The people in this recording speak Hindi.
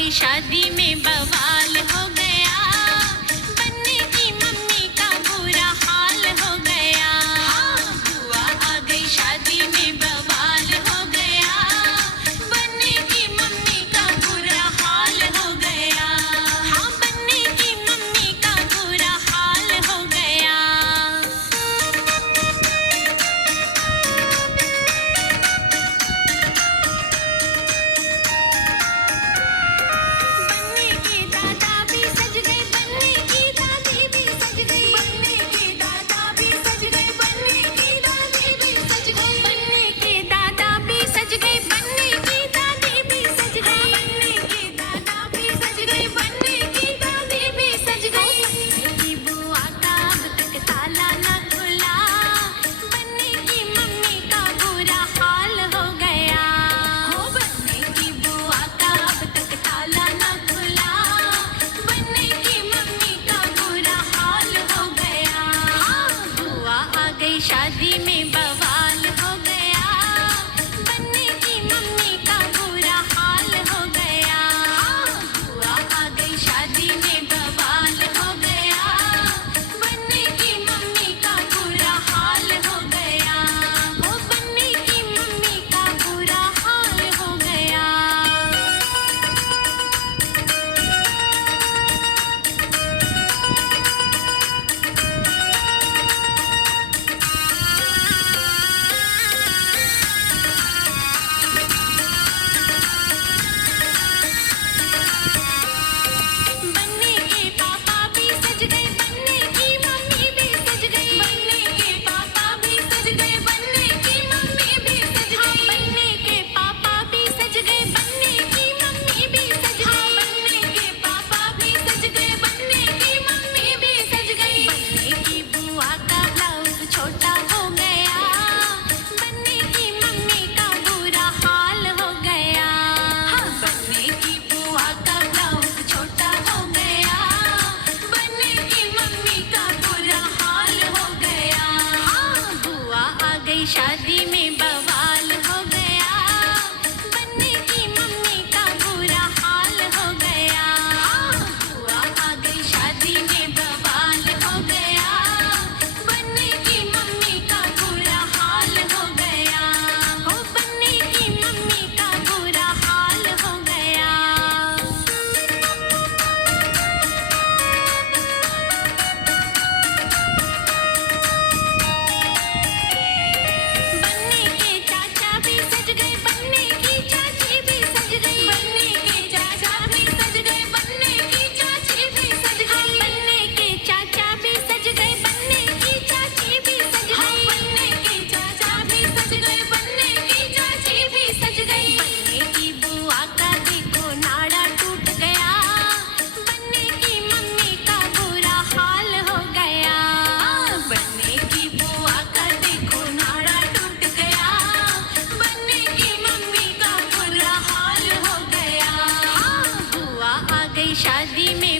गई शादी में बवाल हो गया, बनने की मम्मी का बुरा हाल हो गया। हाँ, बुआ आ गई शादी में बवाल हो गया, बनने की मम्मी का बुरा हाल हो गया। हाँ, बनने की मम्मी का बुरा हाल हो गया। बनने के दादा भी सज गए, बनने की दादी भी सज गई, बनने के दादा भी सज गए, बनने की दादी भी सज गई, बनने के दादा भी सज गए, बनने की दादी भी सज गई, बनने के दादा भी सज गए, बनने की दादी भी सज गई। बनने की बुआ का अब तक ताला न खुला, बनने की मम्मी का बुरा हाल हो गया। हो बनने की बुआ का अब तक ताला न खुला, बनने की मम्मी का बुरा हाल हो गया। हाँ, बुआ आ गई शादी में बवाल हो गया, बनने की मम्मी का बुरा हाल हो गया। हाँ, बुआ आ गई शादी में बवाल हो गया, बनने की मम्मी का बुरा हाल हो गया। हो बनने की मम्मी का बुरा हाल हो गया। बनने के पापा भी सज गए, बनने की मम्मी भी सज गई, बनने के पापा भी सज गए, बनने की मम्मी भी सज गई, बनने के पापा भी सज गए, बनने की मम्मी भी सज गई, बनने के पापा भी सज गए, बनने की मम्मी भी सज गई। बनने की बुआ का ब्लाउज छोटा हो गया, बनने की मम्मी का बुरा हाल हो गया। हाँ, बनने की बुआ का ब्लाउज छोटा हो गया, बनने की मम्मी का बुरा हाल हो गया। हाँ, बुआ आ गई शादी में बवाल हो गया, बनने की मम्मी का बुरा हाल हो गया। हाँ, बुआ आ गई शादी में बवाल हो गया, बनने की मम्मी का बुरा हाल हो गया। हो बनने की मम्मी का बुरा हाल हो गया। बनने के चाचा भी सज गए, बनने की चाची भी सज गई, बनने के चाचा भी सज गए, बनने की चाची भी सज गई, बनने के चाचा भी सज गए, बनने की चाची भी सज गई, बनने के चाचा भी सज गए, बनने की चाची भी सज गई। बनने की बुआ का देखो नाड़ा टूट गया, बनने की मम्मी का बुरा हाल हो गया। बनने की बुआ का देखो नाड़ा टूट गया, बनने की मम्मी का बुरा हाल हो गया। हाँ, बुआ आ गई शादी में